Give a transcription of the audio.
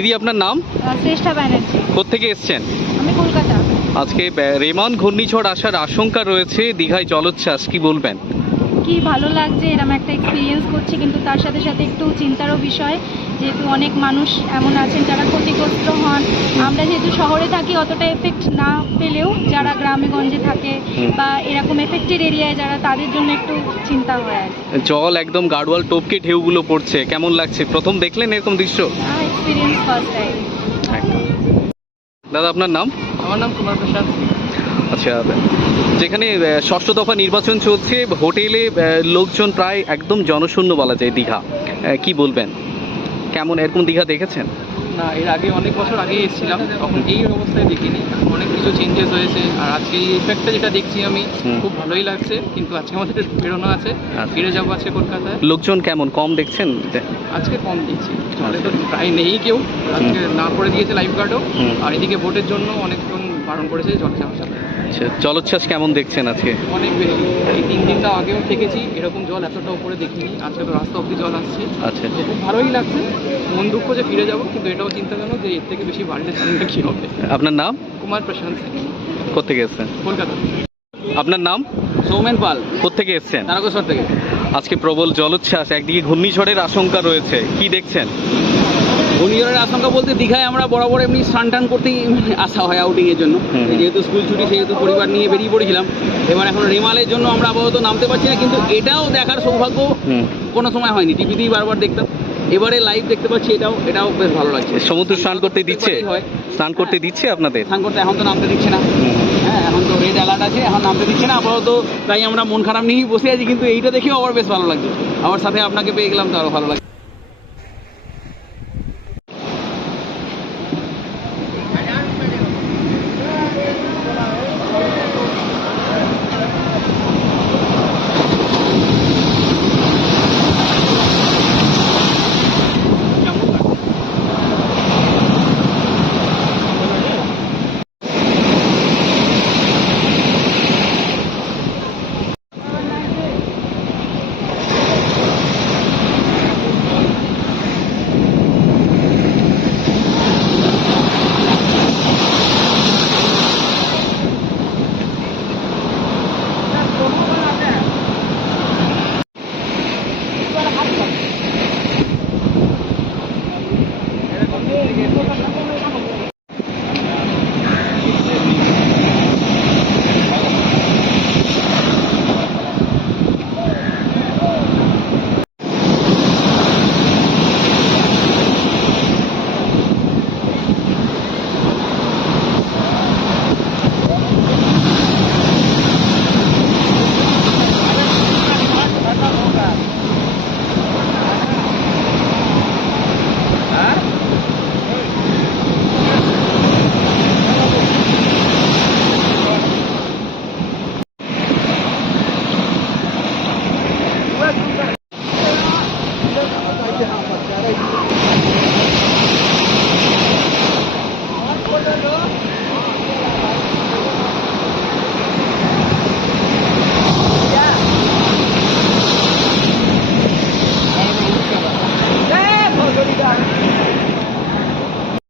দিদি আপনার নাম? শ্রেষ্ঠা ব্যানার্জি। কোত্থেকে এসছেন? আমি কলকাতা। আজকে রেমন ঘূর্ণিঝড় আসার আশঙ্কা রয়েছে, দীঘায় জলোচ্ছ্বাস, কি বলবেন? কি ভালো লাগছে, এরকম একটা এক্সপিরিয়েন্স করছি, কিন্তু তার সাথে সাথে একটু চিন্তারও বিষয়, যেহেতু অনেক মানুষ এমন আছেন যারা ক্ষতিগ্রস্ত হন। আমরা যেহেতু শহরে থাকি অতটা এফেক্ট না পেলেও যারা গ্রামে গঞ্জে থাকে বা এরকম এফেক্টেড এরিয়ায় যারা, তাদের জন্য একটু চিন্তা হয় আর কি। জল একদম গাড়োয়াল টপকে ঢেউগুলো পড়ছে, কেমন লাগছে? প্রথম দেখলেন এরকম দৃশ্য? Experience first time. দাদা আপনার নাম? আমার নাম কুমার প্রসাদ। আচ্ছা, যেখানে ষষ্ঠ দফা নির্বাচন চলছে, হোটেলে লোকজন প্রায় একদম জনশূন্য বলা যায় দীঘা, কি বলবেন? কেমন এরকম দীঘা দেখেছেন? না, এর আগে অনেক বছর আগে এসেছিলাম, তখন এই অবস্থায় দেখিনি। অনেক কিছু চেঞ্জেস হয়েছে, আর আজকে এই ইফেক্টটা যেটা দেখছি আমি, খুব ভালোই লাগছে। কিন্তু আজকে আমাদের বেরোনো আছে, ফিরে যাবো আজকে কলকাতায়। লোকজন কেমন, কম দেখছেন? আজকে কম দেখছি, জলে তো প্রায় নেই কেউ। আজকে না করে দিয়েছে লাইফ গার্ডও, আর এদিকে ভোটের জন্য অনেকজন বারণ করেছে জল যাওয়ার সাথে। আচ্ছা, জলোচ্ছ্বাস কেমন দেখছেন আজকে? অনেক বেশি। এই 3 দিনটা আগেও থেকেছি, এরকম জল এতটা উপরে দেখিনি। আজকে তো রাস্তা অব্দি জল আসছে। আচ্ছা, তো খুব ভালোই লাগছে। মন দুঃখ যে ফিরে যাবো, কিন্তু এটাও চিন্তাজনক যে এর থেকে বেশি বাড়লে জানি কী হবে। আপনার নাম? কুমার প্রশান্ত সিং, কোত্থেকে এসছেন? কলকাতা। আপনার নাম? সৌমেন পাল, কোত্থেকে এসছেন? তারকেশ্বর থেকে। আজকে প্রবল জলোচ্ছ্বাস, একদিকে ঘূর্ণিঝড়ের আশঙ্কা রয়েছে, কি দেখছেন? ঘূর্ণিঝড়ের আশঙ্কা বলতে, দীঘায় আমরা বরাবর এমনি স্নান টান করতেই আসা হয় আউটিংয়ের জন্য। যেহেতু স্কুল ছুটি, সেহেতু পরিবার নিয়ে বেরিয়ে পড়েছিলাম। এবার এখন রেমালের জন্য আমরা আপাতত নামতে পারছি না, কিন্তু এটাও দেখার সৌভাগ্য কোনো সময় হয়নি। টিভিতেই বারবার দেখতাম, এবারে লাইভ দেখতে পাচ্ছি, এটাও বেশ ভালো লাগছে। সমুদ্র স্নান করতে দিচ্ছে? স্নান করতে দিচ্ছে আপনাদের? স্নান করতে এখন তো নামতে দিচ্ছে না। হ্যাঁ, এখন তো রেড অ্যালার্ট আছে, এখন নামতে দিচ্ছে না আপাতত। তাই আমরা মন খারাপ নিয়েই বসে আছি, কিন্তু এইটা দেখেও আবার বেশ ভালো লাগছে। আমার সাথে আপনাকে পেয়ে গেলাম, তো আরও ভালো লাগছে।